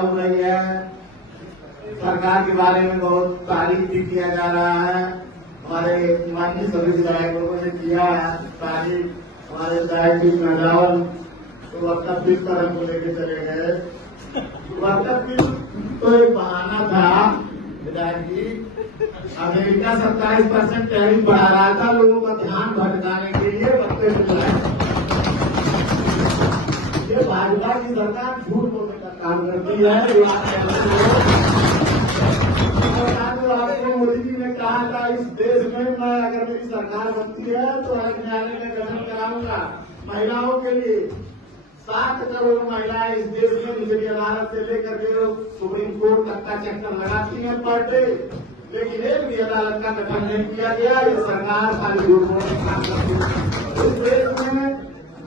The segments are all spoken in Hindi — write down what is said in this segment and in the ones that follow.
हो रही है। सरकार के बारे में बहुत तारीफ भी किया जा रहा है। हमारे माननीय सभी विधायकों ने किया है तारीफ। हमारे विधायक नाजावल तो वक्तव्य इस तरह को लेकर चले गए। वक्तव्य तो एक बहाना था विधायक जी। अमेरिका 27% टैरिफ बढ़ा रहा था लोगों का ध्यान भटकाने के लिए वक्तव्य चलाया। ये भाजपा की सरकार झूठ बोलने का काम करती है। आपको मोदी जी ने कहा था इस देश में मैं अगर मेरी सरकार बनती है तो एक न्यायालय में गठन कराऊंगा महिलाओं के लिए। 7 करोड़ महिलाएं इस देश में निचली अदालत से लेकर के सुप्रीम कोर्ट तक का चक्कर लगाती हैं पर डे, लेकिन एक भी अदालत का गठन नहीं किया गया। ये सरकार खाली झूठ बोलने का काम करती है। इस देश में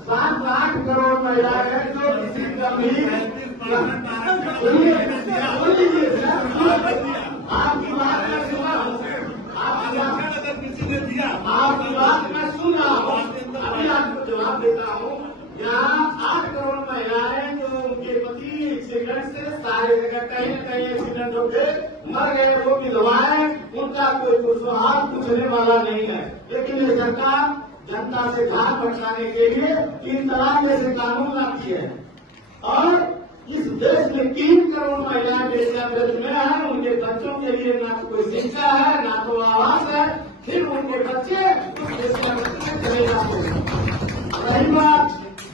7-8 करोड़ महिलाएं हैं जो किसी गंभीर आपकी बात में सुना, आपकी बात में सुना, अभी आपको जवाब देता हूँ। यहाँ 8 करोड़ महिलाएं जो उनके पति एक्सीडेंट से सारे जगह कहीं न कहीं एक्सीडेंट होके मर गए, वो विधवाएं, उनका कोई कुशवाहा पूछने वाला नहीं है। लेकिन ये सरकार जनता से ध्यान भटकाने के लिए 3 तलाक जैसे कानून लाती है और इस देश में 3 करोड़ महिलाएं बेटियां में हैं। उनके बच्चों के लिए ना तो कोई शिक्षा है ना तो आवास है, फिर उनके बच्चे उस देश में चले जाते हैं। रही बात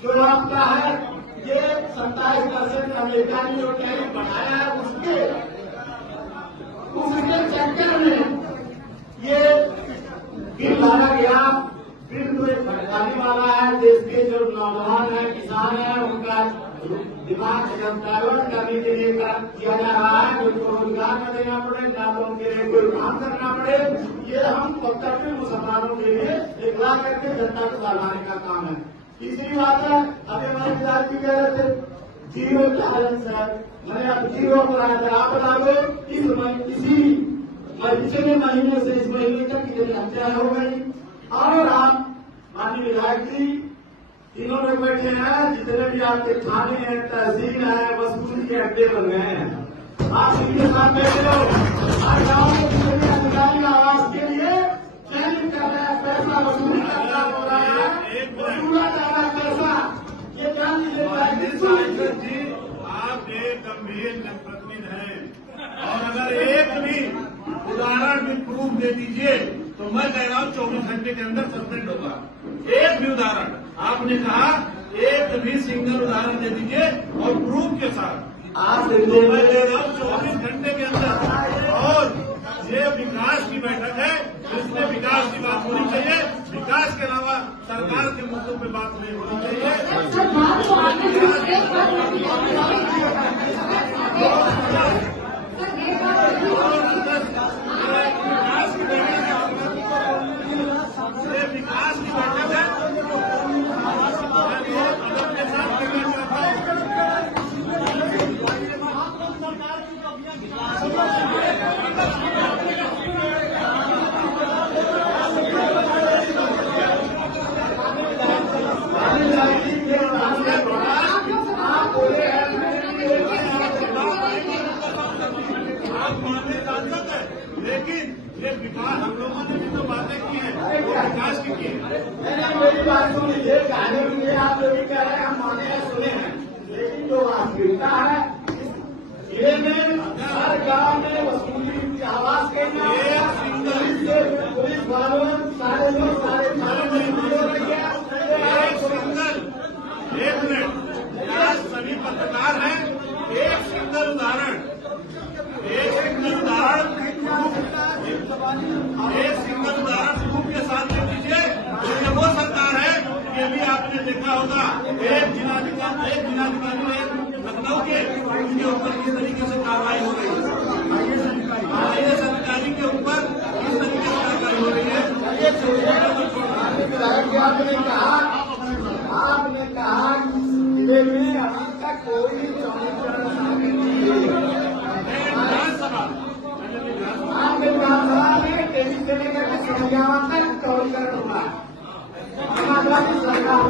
जो आपका है ये 27% अमेरिका ने जो टैरिफ बढ़ाया है उसके चक्कर में ये बिल लाया गया। बिल तो एक भटकाने वाला है। देश के जो नौजवान है, किसान है, उनका दिमाग डाइवर्ट करने के लिए किया जा रहा है। उनको रोजगार न देना पड़े, ना तो उनके लिए कोई काम करना पड़े। ये हम वक्तव्य मुसलमानों के लिए दिखला करके जनता को बढ़ाने का काम है। तीसरी बात है, अभी हमारे विधायक जी कह रहे थे जीरो बैलेंस है, मैंने अब जीरो कराया था। आप बता दो इसी पिछले महीने से इस महीने तक कितनी हत्याएं हो गई। और आप माननीय विधायक जी तीनों लोग बैठे हैं, जितने भी आपके थाने हैं, तहसील है, वसूली के अड्डे बन गए हैं। आप इनके साथ बैठे हो। आज गाँव में जितने अधिकारी आवास के लिए चयनित कर रहे हैं, पैसा वसूली का काम हो रहा है, वसूला जा रहा है पैसा। ये जान लीजिए जी, आप एक गंभीर जनप्रतिनिधि हैं और अगर एक भी उदाहरण भी प्रूफ दे दीजिए तो मैं कह रहा हूँ 24 घंटे के अंदर सस्पेंड होगा। एक भी उदाहरण आपने कहा, एक भी सिंगल उदाहरण दे दीजिए और प्रूफ के साथ आप मैं कह रहा हूँ 24 घंटे के अंदर। और ये विकास की बैठक है, इसमें विकास की बात होनी चाहिए। विकास के अलावा सरकार के मुद्दों पर बात नहीं होनी चाहिए। विकास की बैठक है। लेकिन ये विकास हम लोगों ने भी तो बातें की है, विकास की है। मेरी बात सुन लीजिए, कहने के लिए आप जो भी कह रहे हैं हम माने हैं, सुने हैं, लेकिन जो वास्तविकता है जिले में हर गांव में वसूली की आवाज के पुलिस वालों सारे लोग सारे थाने में हो रही है। एक मिनट, सभी पत्रकार हैं। एक सिंगल उदाहरण प्रूफ के साथ दे दीजिए। ये वो सरकार है, ये भी आपने देखा होगा। एक जिलाधिकारी लखनऊ के उनके ऊपर किस तरीके से कार्रवाई हो रही है, आईएएस अधिकारी के ऊपर किस तरीके से कार्रवाई हो रही है। आपने कहा जिले में अभी तक कोई आपके विधानसभा में टेनिस से लेकर के सिमरिया तक कौलकरण हुआ। समाजवादी सरकार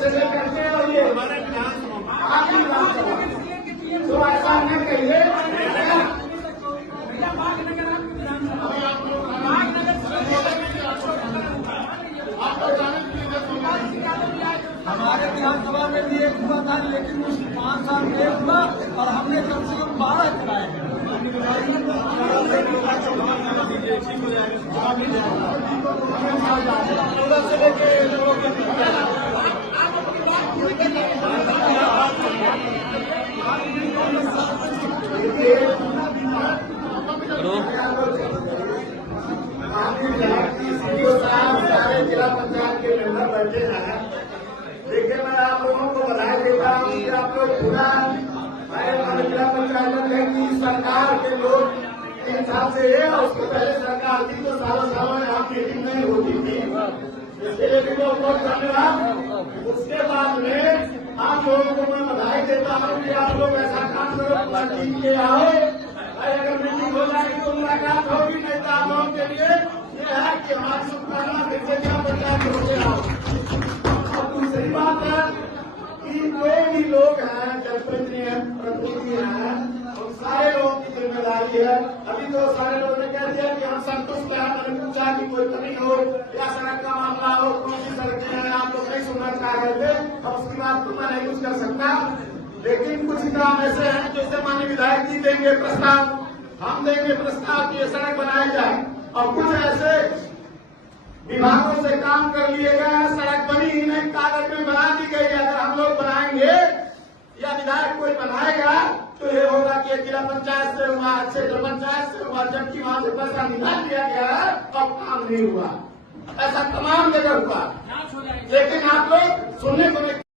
से लेकर के और ये आपकी विधानसभा के हिसाब से है, और उसके पहले सरकार थी तो सालों यहाँ मीटिंग नहीं होती थी, इसके लिए भी बहुत बहुत धन्यवाद। उसके बाद में आप लोगों को मैं बधाई देता हूँ कि आप लोग ऐसा काम करो, जीत के आओ। अगर मीटिंग हो जाएगी तो मुलाकात होगी, नहीं तो आप लोगों के लिए ये है कि हमारी शुभकामना फिर से क्या पंचायत हो गया। और दूसरी बात है कि जो भी लोग हैं, जनप्रतिनिधि हैं, उन सारे लोगों की जिम्मेदारी है। अभी तो सारे लोगों ने कह दिया कि हम संतुष्ट हैं, मैंने पूछा कि कोई कमी हो या सड़क का मामला हो, कौन सी सड़कें हैं, आप तो नहीं सुनना चाह रहे थे, अब उसकी बात तो मैं नहीं कुछ कर सकता। लेकिन कुछ काम ऐसे हैं जैसे माननीय विधायक जी देंगे प्रस्ताव, हम देंगे प्रस्ताव कि ये सड़क बनाई जाए, और कुछ ऐसे विभागों से काम कर लिए गए, सड़क बनी ही नहीं, कागज में बना दी गई। अगर हम लोग बनाएंगे या विधायक कोई बनाएगा तो ये होगा कि जिला पंचायत से हुआ, क्षेत्र पंचायत से हुआ, जबकि वहां से पैसा निकाल लिया गया है और काम नहीं हुआ। ऐसा तमाम जगह हुआ, लेकिन आप लोग सुनने को नहीं।